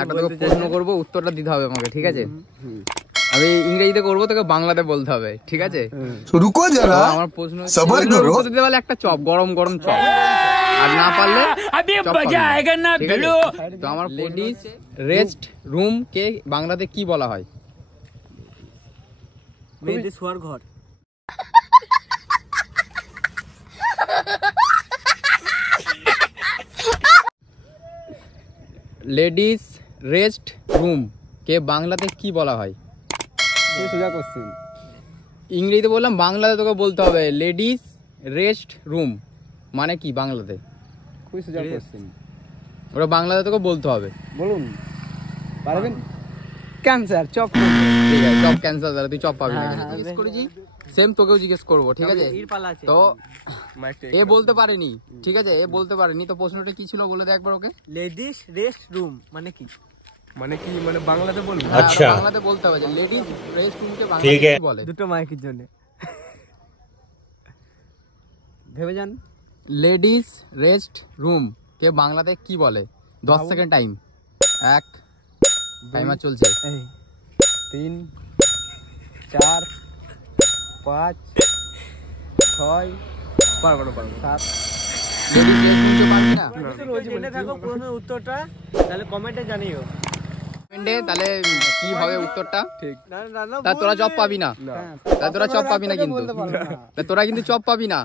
একটা তোকে প্রশ্ন করবো, উত্তরটা দিতে হবে আমাকে, ঠিক আছে? আমি ইংরেজিতে করবো, তোকে বাংলাতে বলতে হবে, ঠিক আছে? রুকো যারা, আমার প্রশ্ন সবার করো। দিতে পারলে একটা চপ, গরম গরম চপ, আর না পারলে তো আমার লেডিস রেস্ট রুম কে বাংলাতে কি বলা হয়? মেয়েদের শোয়ার ঘর। লেডিস রেস্ট রুম কে বাংলাতে কি বলা হয়? সোজা কোশ্চেন। ইংরেজিতে বললাম, বাংলাতে তোকে বলতে হবে লেডিস রেস্ট রুম মানে কি বাংলাতে? খুবই সোজা কোশ্চেন, ওটা বাংলাতে তোকে বলতে হবে। বলুন পারবেন? Cancer, chop. ঠিক আছে, চপ ক্যান্সার, তাহলে তুই চপ পাবি না। জিজ্ঞেস করেছি, সেম তোকেও জিজ্ঞেস করবো, ঠিক আছে? তো এ বলতে পারেনি, ঠিক আছে? এ বলতে পারেনি, তো প্রশ্নটা কি ছিল বলে দে একবার ওকে। লেডিস রেস্ট রুম মানে কি? মানে কি, মানে বাংলাতে বলবো? আচ্ছা, বাংলাতে বলতে হবে যে লেডিস রেস্ট রুম কে বাংলাতে কি বলে? দুটো মাইকের জন্য ভেবে যান। লেডিস রেস্ট রুম কে বাংলাতে কি বলে? 10 সেকেন্ড টাইম। 1, টাইমার চলছে। 3, 4, 5, 6, পারবো 7। লেডিস রেস্ট রুম কে পারবি না? জেনে থাকো প্রশ্নের উত্তরটা, তাহলে কমেন্টে জানিও। তাহলে কি হবে উত্তরটা? ঠিক। তা তোরা চপ পাবি না, তা তোরা চপ পাবি না কিন্তু, তা তোরা কিন্তু চপ পাবি না।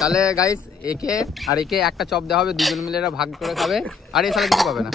তাহলে গাইস, একে আর একে একটা চপ দেওয়া হবে, দুজন মিলে এরা ভাগ করে খাবে, আর এছাড়া কিছু পাবে না।